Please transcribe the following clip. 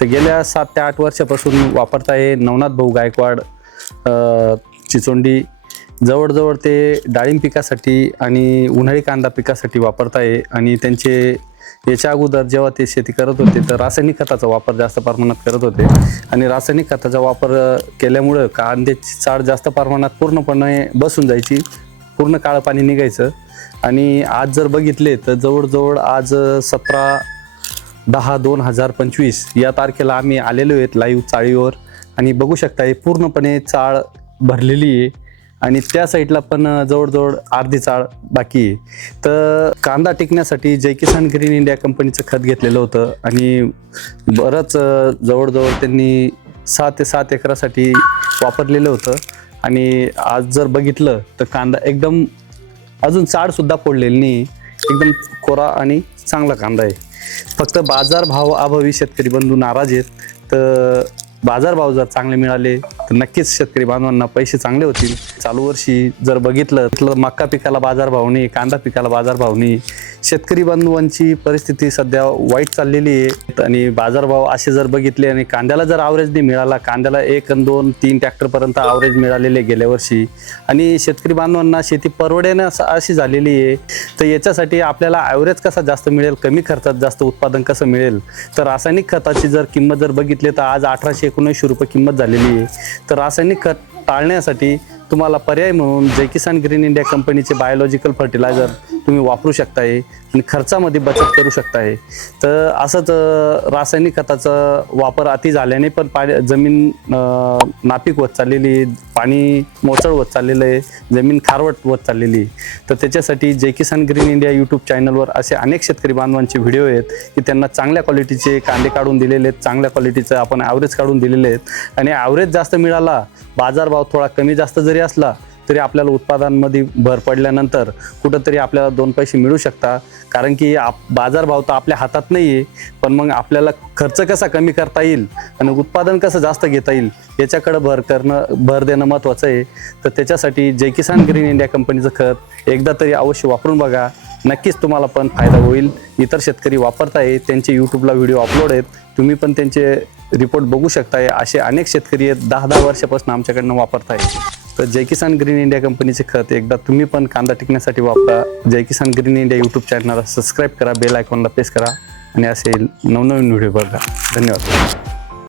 तर गेल्या सात ते आठ वर्षापासून वापरताय नवनाथ भाऊ गायकवाड चिचोंडी जवळजवळ ते डाळिंब पिकासाठी आणि उन्हाळी कांदा पिकासाठी वापरताय आणि त्यांचे याच्या अगोदर जेव्हा ते शेती करत होते तर रासायनिक खताचा वापर जास्त प्रमाणात करत होते. आणि रासायनिक खताचा वापर केल्यामुळं कांद्याची चाळ जास्त प्रमाणात पूर्णपणे बसून जायची पूर्ण काळं पाणी निघायचं. आणि आज जर बघितले तर जवळजवळ आज सतरा दहा दोन हजार पंचवीस. या तारखेला आम्ही आलेलो आहेत लाईव्ह चाळीवर. आणि बघू शकता हे पूर्णपणे चाळ भरलेली आहे. आणि त्या साईडला पण जवळजवळ अर्धी चाळ बाकी आहे. तर कांदा टिकण्यासाठी जय किसान ग्रीन इंडिया कंपनीचं खत घेतलेलं होतं. आणि बरंच जवळजवळ त्यांनी सहा ते सात एकरासाठी वापरलेलं होतं. आणि आज जर बघितलं तर कांदा एकदम अजून चाळसुद्धा फोडलेली नाही. एकदम कोरा आणि चांगला कांदा आहे. फक्त बाजार भाव अभावी शेतकरी बंधू नाराज आहेत. तर बाजारभाव जर चांगले मिळाले नक्कीच शेतकरी बांधवांना पैसे चांगले होतील. चालू वर्षी जर बघितलं तर मक्का पिकाला बाजारभाव नाही कांदा पिकाला बाजारभाव नाही शेतकरी बांधवांची परिस्थिती सध्या वाईट चाललेली आहे. आणि बाजारभाव असे जर बघितले आणि कांद्याला जर आवरेज नाही मिळाला कांद्याला एक आणि दोन तीन ट्रॅक्टरपर्यंत आवरेज मिळालेले गेल्या वर्षी. आणि शेतकरी बांधवांना शेती परवडेनं अशी झालेली आहे. तर याच्यासाठी आपल्याला ॲव्हरेज कसा जास्त मिळेल कमी खर्चात जास्त उत्पादन कसं मिळेल? तर रासायनिक खताची जर किंमत जर बघितली तर आज अठराशे एकोणऐंशी रुपये किंमत झालेली आहे. तर रासायनिक खत टाळण्यासाठी तुम्हाला पर्याय म्हणून जय किसान ग्रीन इंडिया कंपनीचे बायोलॉजिकल फर्टिलायझर तुम्ही वापरू शकताय आणि खर्चामध्ये बचत करू शकताय तर असंच रासायनिक खताचा वापर अति झाल्याने पण पा जमीन नापीक होत चाललेली आहे. पाणी मोचळ होत चाललेलं आहे जमीन खारवट होत चाललेली आहे. तर त्याच्यासाठी Jai Kisan green India YouTube चॅनलवर असे अनेक शेतकरी बांधवांचे व्हिडिओ आहेत की त्यांना चांगल्या क्वालिटीचे कांदे काढून दिलेले आहेत चांगल्या क्वालिटीचं आपण ॲव्हरेज काढून दिलेले आहेत आणि ॲव्हरेज जास्त मिळाला बाजारभाव थोडा कमी जास्त जरी असला तरी आपल्याला उत्पादनामध्ये भर पडल्यानंतर कुठंतरी आपल्याला दोन पैसे मिळू शकता. कारण की आप बाजारभाव तर आपल्या हातात नाही आहे पण मग आपल्याला खर्च कसा कमी करता येईल आणि उत्पादन कसं जास्त घेता येईल याच्याकडं भर करणं भर देणं महत्त्वाचं आहे. तर त्याच्यासाठी जय किसान ग्रीन इंडिया कंपनीचं खत एकदा तरी अवश्य वापरून बघा. नक्कीच तुम्हाला पण फायदा होईल. इतर शेतकरी वापरताय त्यांचे यूट्यूबला व्हिडिओ अपलोड आहेत. तुम्ही पण त्यांचे रिपोर्ट बघू शकताय. असे अनेक शेतकरी आहेत दहा दहा वर्षापासून आमच्याकडनं वापरताय. तर जय किसान ग्रीन इंडिया कंपनीचे खत एकदा तुम्ही पण कांदा टिकण्यासाठी वापरा. Jai Kisan green India YouTube चॅनलला सबस्क्राईब करा बेल आयकॉनला प्रेस करा आणि असे नवनवीन व्हिडिओ बघा. धन्यवाद.